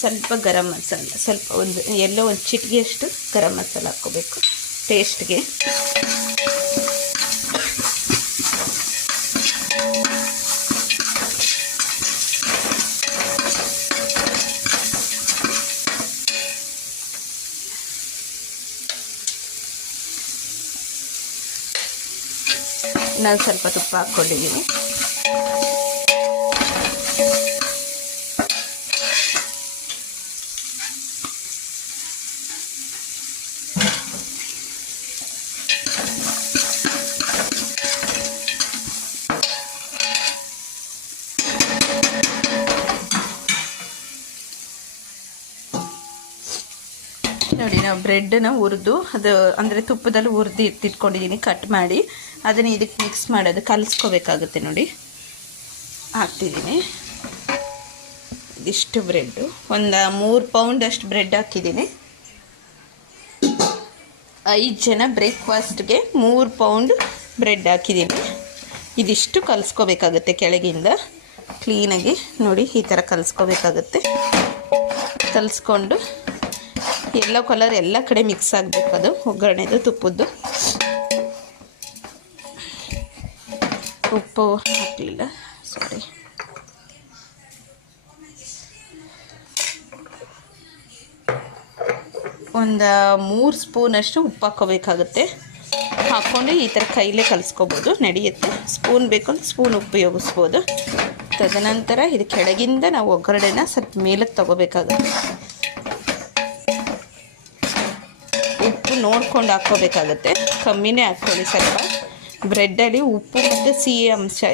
ಸ್ವಲ್ಪ ಗರಂ ಮಸಾಲ, ಸ್ವಲ್ಪ ಒಂದು ಎಲ್ಲೋ ಒಂದು ಚಿಟಿಗೆಯಷ್ಟು ಗರಂ ಮಸಾಲ ಹಾಕ್ಕೋಬೇಕು ಟೇಸ್ಟ್ಗೆ. ನಾನು ಸ್ವಲ್ಪ ತುಪ್ಪ ಹಾಕ್ಕೊಂಡಿದ್ದೀನಿ. ನೋಡಿ, ನಾವು ಬ್ರೆಡ್ನ ಹುರಿದು ಅದು ಅಂದರೆ ತುಪ್ಪದಲ್ಲಿ ಹುರಿದು ಇಟ್ಕೊಂಡಿದ್ದೀನಿ ಕಟ್ ಮಾಡಿ. ಅದನ್ನು ಇದಕ್ಕೆ ಮಿಕ್ಸ್ ಮಾಡೋದು ಕಲಿಸ್ಕೋಬೇಕಾಗುತ್ತೆ. ನೋಡಿ ಹಾಕ್ತಿದ್ದೀನಿ. ಇದಿಷ್ಟು ಬ್ರೆಡ್ಡು, ಒಂದು 3 ಪೌಂಡ್ ಅಷ್ಟು ಬ್ರೆಡ್ ಹಾಕಿದ್ದೀನಿ. 5 ಜನ ಬ್ರೇಕ್ಫಾಸ್ಟ್ಗೆ 3 ಪೌಂಡ್ ಬ್ರೆಡ್ ಹಾಕಿದ್ದೀನಿ. ಇದಿಷ್ಟು ಕಲಿಸ್ಕೋಬೇಕಾಗುತ್ತೆ ಕೆಳಗಿಂದ ಕ್ಲೀನಾಗಿ. ನೋಡಿ ಈ ಥರ ಕಲಿಸ್ಕೋಬೇಕಾಗುತ್ತೆ. ಕಲಿಸ್ಕೊಂಡು ಯೆಲ್ಲೋ ಕಲರ್ ಎಲ್ಲ ಕಡೆ ಮಿಕ್ಸ್ ಆಗಬೇಕು. ಅದು ಒಗ್ಗರಣೆದು ತುಪ್ಪದ್ದು. ಉಪ್ಪು ಹಾಕಲಿಲ್ಲ, ಸಾರಿ. ಒಂದು 3 ಸ್ಪೂನಷ್ಟು ಉಪ್ಪು ಹಾಕ್ಕೋಬೇಕಾಗುತ್ತೆ. ಹಾಕ್ಕೊಂಡು ಈ ಥರ ಕೈಲೇ ಕಲಿಸ್ಕೋಬೋದು, ನಡೆಯುತ್ತೆ. ಸ್ಪೂನ್ ಬೇಕು ಅಂದರೆ ಸ್ಪೂನ್ ಉಪಯೋಗಿಸ್ಬೋದು. ತದನಂತರ ಇದು ಕೆಳಗಿಂದ ನಾವು ಒಗ್ಗರಣೆನ ಸ್ವಲ್ಪ ಮೇಲಕ್ಕೆ ತಗೋಬೇಕಾಗುತ್ತೆ. ಉಪ್ಪು ನೋಡ್ಕೊಂಡು ಹಾಕ್ಕೋಬೇಕಾಗುತ್ತೆ, ಕಮ್ಮಿನೇ ಹಾಕ್ಕೊಳ್ಳಿ ಸ್ವಲ್ಪ. ಬ್ರೆಡ್ಡಲ್ಲಿ ಉಪ್ಪು ಮತ್ತು ಸಿಹಿ ಅಂಶ